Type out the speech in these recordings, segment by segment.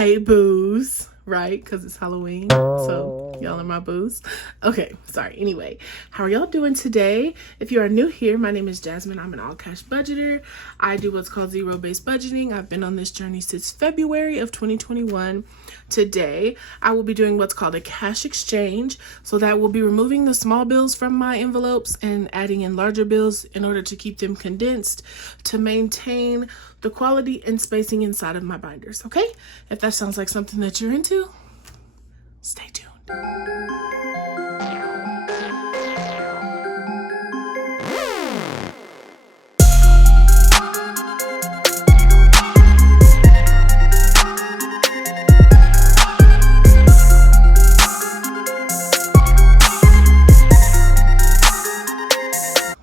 Hey, boos, right? Because it's Halloween, so y'all are my boos. Okay, sorry. Anyway, how are y'all doing today? If you are new here, my name is Jasmine. I'm an all-cash budgeter. I do what's called zero-based budgeting. I've been on this journey since February of 2021. Today, I will be doing what's called a cash exchange. So that will be removing the small bills from my envelopes and adding in larger bills in order to keep them condensed to maintain the quality and spacing inside of my binders, okay? If that sounds like something that you're into, stay tuned.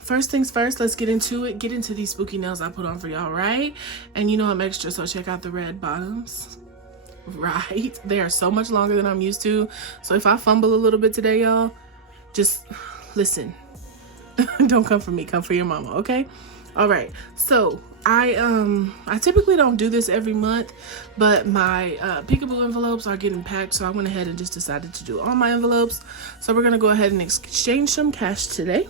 First things first, let's get into it. Get into these spooky nails I put on for y'all, right? And you know I'm extra, so check out the red bottoms. Right? They are so much longer than I'm used to. So if I fumble a little bit today, y'all, just listen. Don't come for me, come for your mama, okay? All right. So I typically don't do this every month, but my peekaboo envelopes are getting packed, so I went ahead and just decided to do all my envelopes. So we're gonna go ahead and exchange some cash today.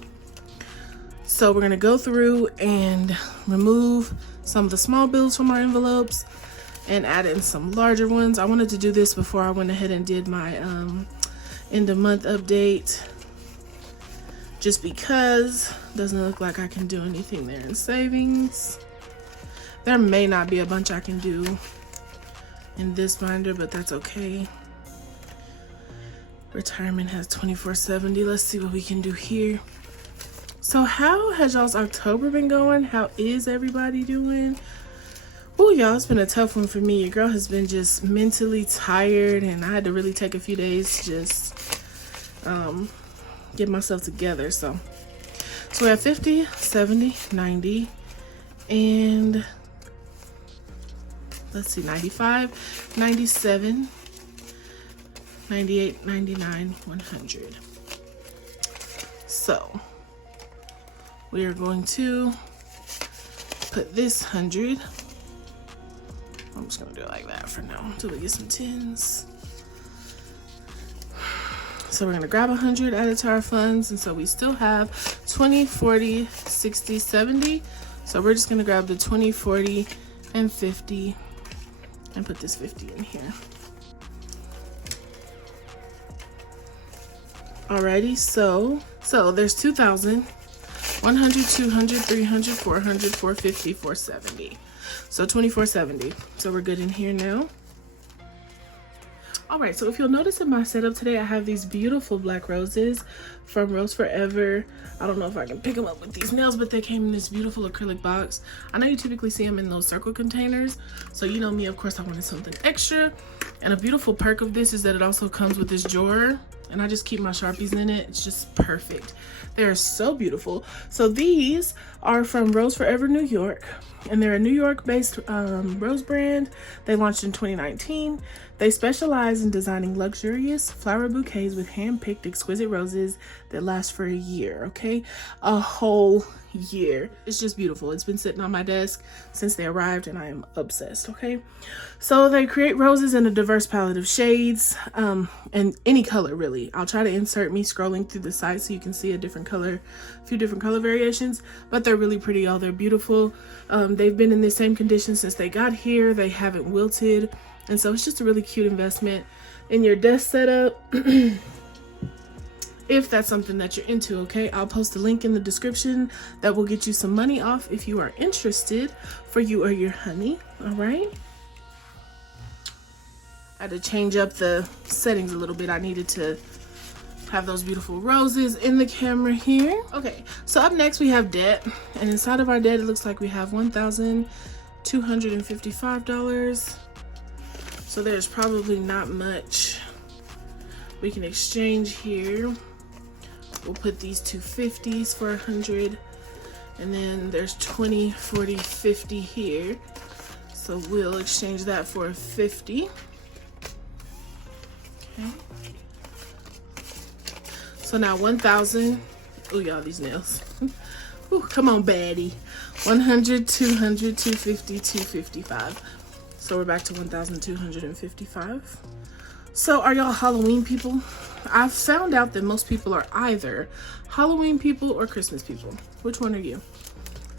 So we're gonna go through and remove some of the small bills from our envelopes and add in some larger ones. I wanted to do this before I went ahead and did my end of month update, just because it doesn't look like I can do anything there in savings. There may not be a bunch I can do in this binder, but that's okay. Retirement has 2470. Let's see what we can do here. So how has y'all's October been going? How is everybody doing? Oh, y'all, it's been a tough one for me. Your girl has been just mentally tired, and I had to really take a few days to just get myself together. So we have 50, 70, 90, and let's see, 95, 97, 98, 99, 100. So we are going to put this 100. I'm just gonna do it like that for now until we get some tens. So we're gonna grab 100, add it to our funds, and so we still have 20, 40, 60, 70. So we're just gonna grab the 20, 40, and 50 and put this 50 in here. Alrighty, so there's 2,000. 100, 200, 300, 400, 450, 470. So 2470. So we're good in here now. All right, so if you'll notice in my setup today, I have these beautiful black roses from Rose Forever. I don't know if I can pick them up with these nails, but they came in this beautiful acrylic box. I know you typically see them in those circle containers. So you know me, of course, I wanted something extra. And a beautiful perk of this is that it also comes with this drawer, and I just keep my Sharpies in it. It's just perfect. They're so beautiful. So these are from Rose Forever New York, and they're a New York-based rose brand. They launched in 2019. They specialize in designing luxurious flower bouquets with hand-picked exquisite roses that last for a year, okay? A whole year. It's just beautiful. It's been sitting on my desk since they arrived, and I am obsessed, okay? So they create roses in a diverse palette of shades, and any color, really. I'll try to insert me scrolling through the site so you can see a few different color variations, but they're really pretty, y'all. They're beautiful. They've been in the same condition since they got here. They haven't wilted, and so it's just a really cute investment in your desk setup. If that's something that you're into, okay? I'll post a link in the description that will get you some money off if you are interested, for you or your honey, all right? I had to change up the settings a little bit. I needed to have those beautiful roses in the camera here. Okay, so up next we have debt, and inside of our debt it looks like we have $1,255. So there's probably not much we can exchange here. We'll put these two 50s for 100, and then there's 20, 40, 50 here. So we'll exchange that for a 50. Okay. So now 1,000. Oh, y'all, these nails. Ooh, come on, baddie. 100, 200, 250, 255. So we're back to 1,255. So are y'all Halloween people? I've found out that most people are either Halloween people or Christmas people. Which one are you?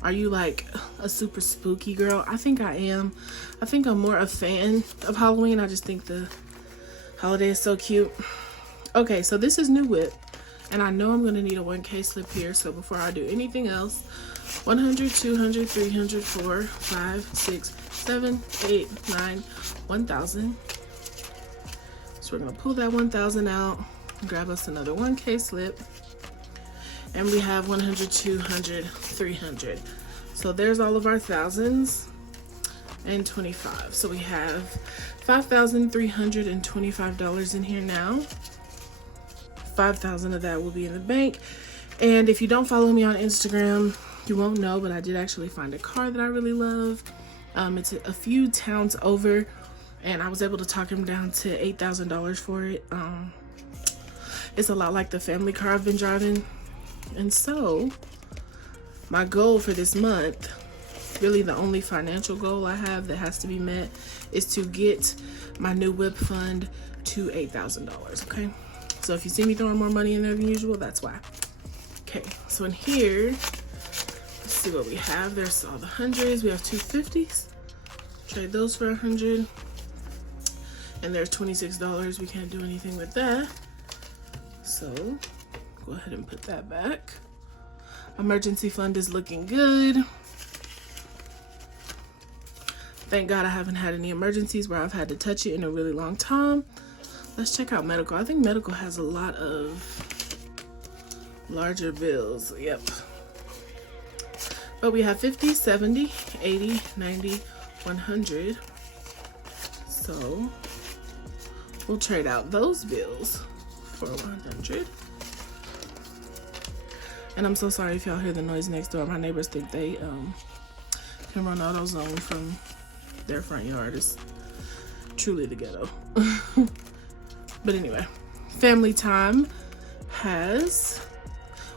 Are you like a super spooky girl? I think I am. I think I'm more a fan of Halloween. I just think the holiday is so cute. Okay, so this is new whip. And I know I'm going to need a 1K slip here. So before I do anything else, 100, 200, 300, 4, 5, 6, 7, 8, 9, 1,000. So we're going to pull that 1,000 out, grab us another 1K slip, and we have 100, 200, 300. So there's all of our thousands and 25. So we have $5,325 in here now. 5,000 of that will be in the bank. And if you don't follow me on Instagram, you won't know, but I did actually find a car that I really love. It's a few towns over, and I was able to talk him down to $8,000 for it. It's a lot like the family car I've been driving. And so my goal for this month, really the only financial goal I have that has to be met, is to get my new whip fund to $8,000, okay? So if you see me throwing more money in there than usual, that's why. Okay, so in here, let's see what we have. There's all the hundreds. We have 250s. Trade those for 100. And there's $26. We can't do anything with that. So go ahead and put that back. Emergency fund is looking good. Thank God I haven't had any emergencies where I've had to touch it in a really long time. Let's check out medical. I think medical has a lot of larger bills. Yep. But we have 50, 70, 80, 90, 100. So we'll trade out those bills for 100. And I'm so sorry if y'all hear the noise next door. My neighbors think they can run AutoZone from their front yard. It's truly the ghetto. But anyway, family time has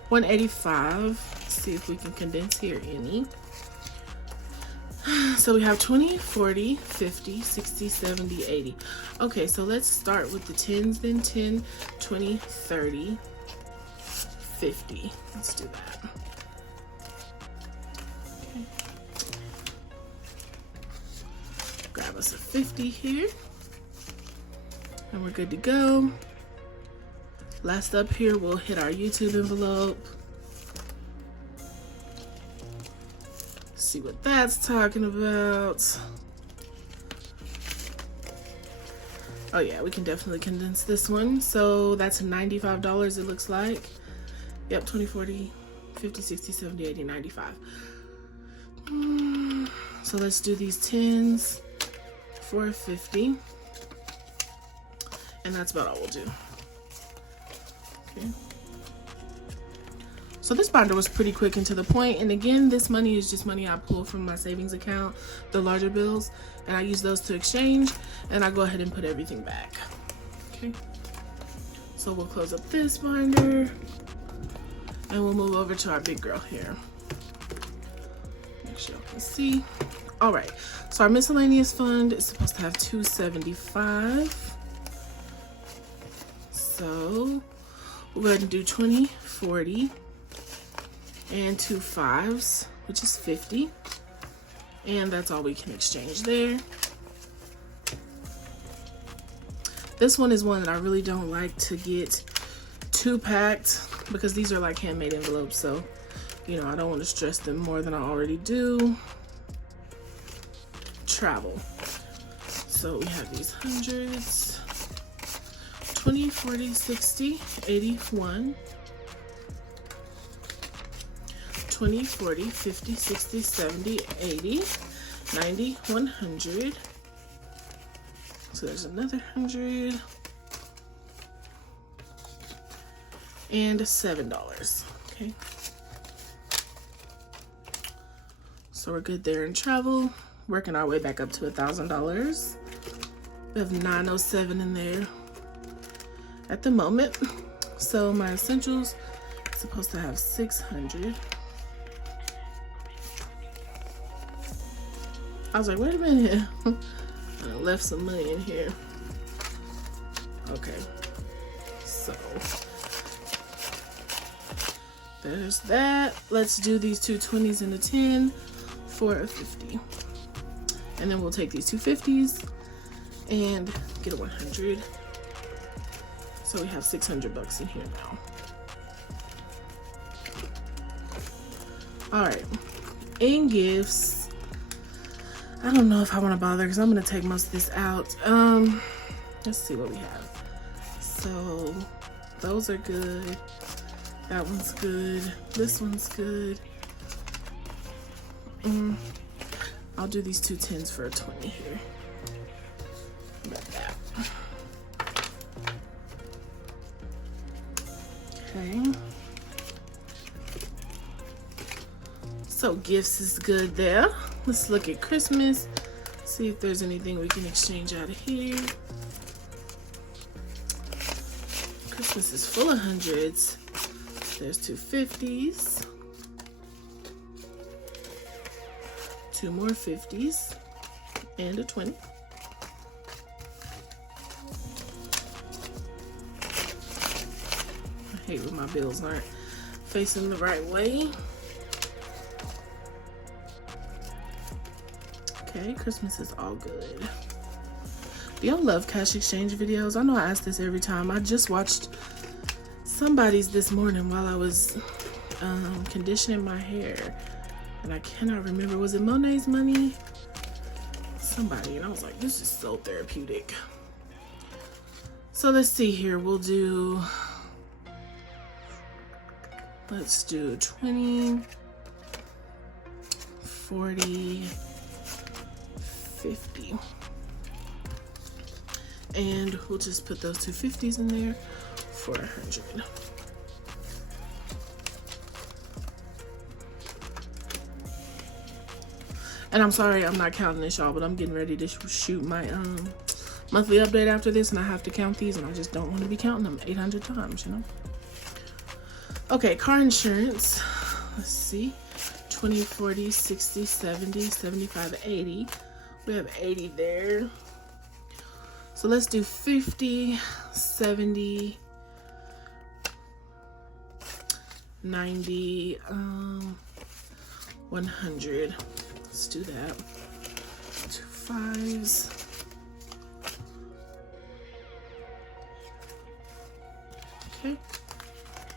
185. Let's see if we can condense here any. So we have 20, 40, 50, 60, 70, 80. Okay, so let's start with the 10s then. 10, 20, 30, 50. Let's do that. Okay. Grab us a 50 here. And we're good to go. Last up here, we'll hit our YouTube envelope. See what that's talking about. Oh yeah, we can definitely condense this one. So that's $95, it looks like. Yep, 20, 40, 50, 60, 70, 80, 95. So let's do these 10s for 50. And that's about all we'll do. Okay. So this binder was pretty quick and to the point. And again, this money is just money I pull from my savings account, the larger bills, and I use those to exchange, and I go ahead and put everything back. Okay. So we'll close up this binder, and we'll move over to our big girl here. Make sure y'all can see. All right. So our miscellaneous fund is supposed to have 275. So we'll go ahead and do 20, 40, and 2 5s, which is 50. And that's all we can exchange there. This one is one that I really don't like to get too packed because these are like handmade envelopes. So, you know, I don't want to stress them more than I already do. Travel. So we have these hundreds. 20, 40, 60, 81, 20, 40, 50, 60, 70, 80, 90, 100. So there's another 100. And $7. Okay. So we're good there in travel. Working our way back up to $1,000. We have 907 in there at the moment. So my essentials is supposed to have 600. I was like, wait a minute. left some money in here. Okay, so there's that. Let's do these two 20s and a 10 for a 50. And then we'll take these two 50s and get a 100. So we have 600 bucks in here now. All right, in gifts, I don't know if I want to bother because I'm gonna take most of this out. Let's see what we have. So those are good. That one's good. This one's good. I'll do these two 10s for a 20 here. How about that? Okay. So gifts is good there. Let's look at Christmas. See if there's anything we can exchange out of here. Christmas is full of hundreds. There's two 50s. Two more 50s and a 20. I hate when my bills aren't facing the right way. Okay, Christmas is all good. Do y'all love cash exchange videos? I know I ask this every time. I just watched somebody's this morning while I was conditioning my hair. And I cannot remember, was it Monet's Money? Somebody, and I was like, this is so therapeutic. So let's see here, we'll do, let's do 20, 40, 50. And we'll just put those two 50s in there for 100. And I'm sorry I'm not counting this, y'all, but I'm getting ready to shoot my monthly update after this, and I have to count these, and I just don't want to be counting them 800 times, you know? Okay, car insurance. Let's see. 20, 40, 60, 70, 75, 80. We have 80 there. So let's do 50, 70, 90, 100. Let's do that. Two 5s. Okay.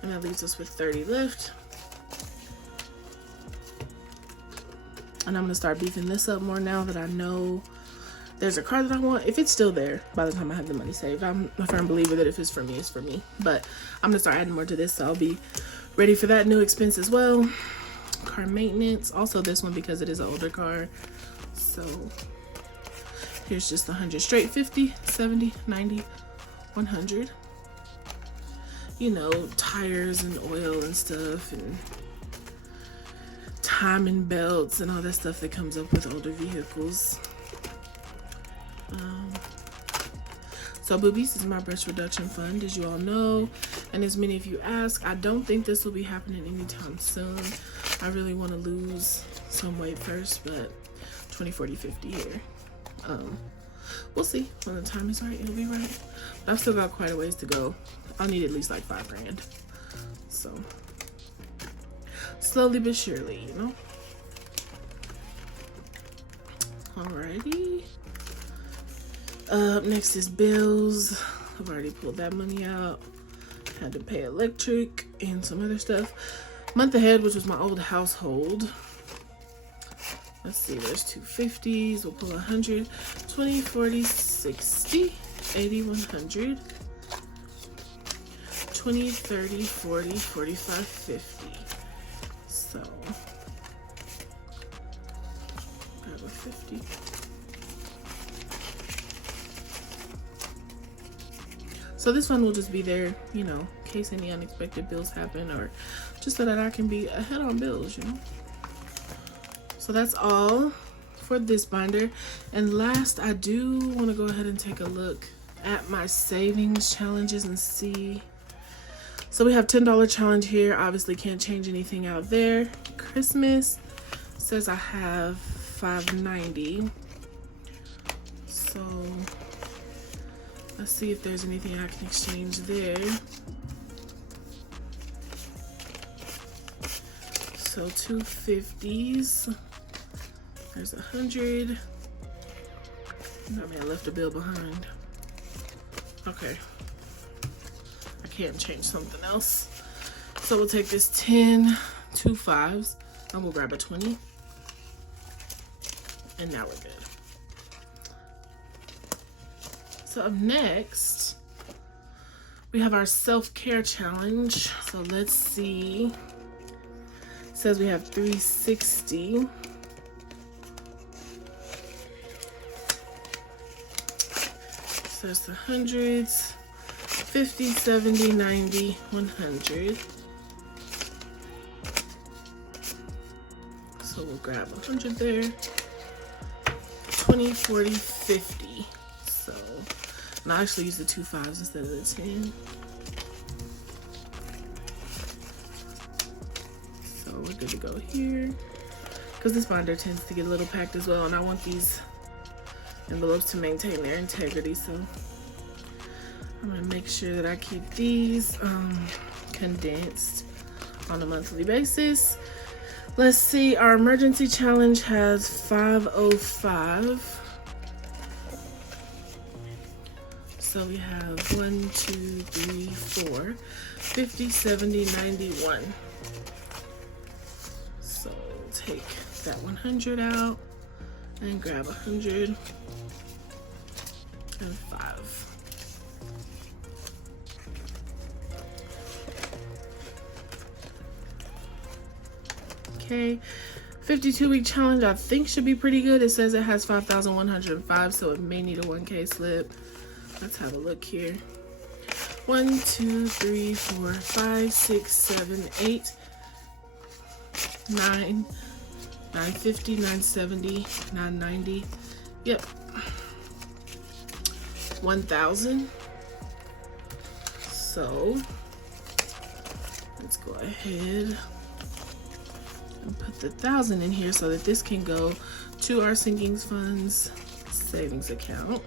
And that leaves us with 30 left. And I'm gonna start beefing this up more now that I know there's a car that I want. If it's still there by the time I have the money saved, I'm a firm believer that if it's for me, it's for me. But I'm gonna start adding more to this, so I'll be ready for that new expense as well. Car maintenance, also this one because it is an older car. So here's just 100 straight. 50, 70, 90, 100. You know, tires and oil and stuff, and timing belts and all that stuff that comes up with older vehicles. So boobies is my breast reduction fund, as you all know, and as many of you ask, I don't think this will be happening anytime soon. I really want to lose some weight first, but 20, 40, 50 here. We'll see. When the time is right, it'll be right. But I've still got quite a ways to go. I'll need at least like 5 grand. So slowly but surely, you know. Alrighty. Next is bills. I've already pulled that money out. Had to pay electric and some other stuff. Month ahead, which was my old household. Let's see, there's two 50s. We'll pull 100, 20, 40, 60, 80, 100, 20, 30, 40, 45, 50. So, grab a 50. So this one will just be there, you know, in case any unexpected bills happen, or just so that I can be ahead on bills, you know. So that's all for this binder. And last, I do want to go ahead and take a look at my savings challenges and see. So we have $10 challenge here. Obviously can't change anything out there. Christmas says I have $5.90. So let's see if there's anything I can exchange there. So 250s. There's 100. I mean, I left a bill behind. Okay. I can't change something else. So we'll take this 10, 2 5s, and we'll grab a 20. And now we're good. So up next, we have our self-care challenge. So let's see. It says we have 360. So it's the hundreds, 50, 70, 90, 100. So we'll grab 100 there. 20, 40, 50. So, and I actually use the 2 5s instead of the 10. So we're good to go here. Because this binder tends to get a little packed as well, and I want these envelopes to maintain their integrity. So I'm gonna make sure that I keep these condensed on a monthly basis. Let's see, our emergency challenge has 505. So we have 1, 2, 3, 4, 50, 70, 91. So take that 100 out and grab 105. Okay, 52-week challenge I think should be pretty good. It says it has 5,105, so it may need a 1K slip. Let's have a look here. 1, 2, 3, 4, 5, 6, 7, 8, 9, 950, 970, 990. Yep. 1,000. So let's go ahead and put the 1,000 in here so that this can go to our sinking funds savings account.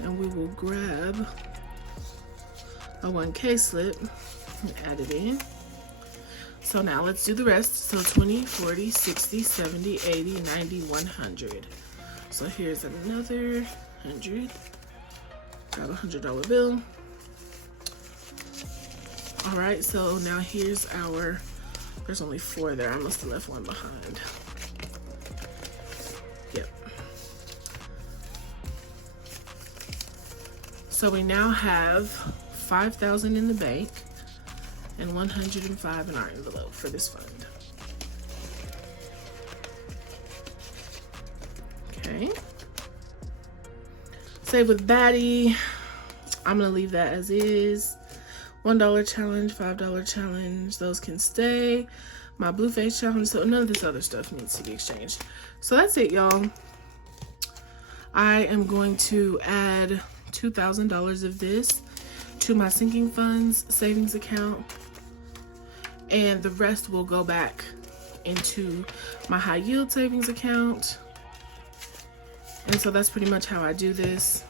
And we will grab a 1K slip and add it in. So now let's do the rest. So 20, 40, 60, 70, 80, 90, 100. So here's another 100. Grab a $100 bill. All right, so now here's our, there's only 4 there. I must have left one behind. Yep. So we now have 5,000 in the bank and 105 in our envelope for this fund. Okay. Save with Baddie. I'm gonna leave that as is. $1 challenge, $5 challenge, those can stay. My blue face challenge, so none of this other stuff needs to be exchanged. So that's it, y'all. I am going to add $2,000 of this to my sinking funds savings account, and the rest will go back into my high yield savings account. And so that's pretty much how I do this.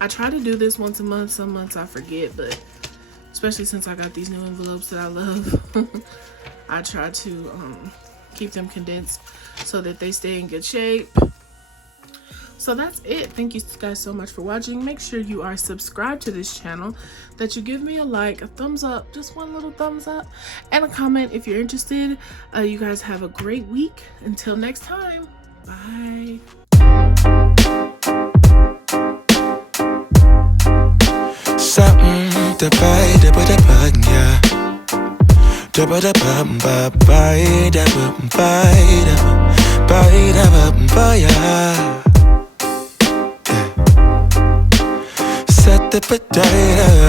I try to do this once a month. Some months I forget, but especially since I got these new envelopes that I love, I try to keep them condensed so that they stay in good shape. So that's it. Thank you guys so much for watching. Make sure you are subscribed to this channel, that you give me a like, a thumbs up, just one little thumbs up, and a comment if you're interested. You guys have a great week. Until next time, bye. Something to buy, da ba da ba, yeah. Da ba da ba ba ba, da ba ba, yeah. Set the potato.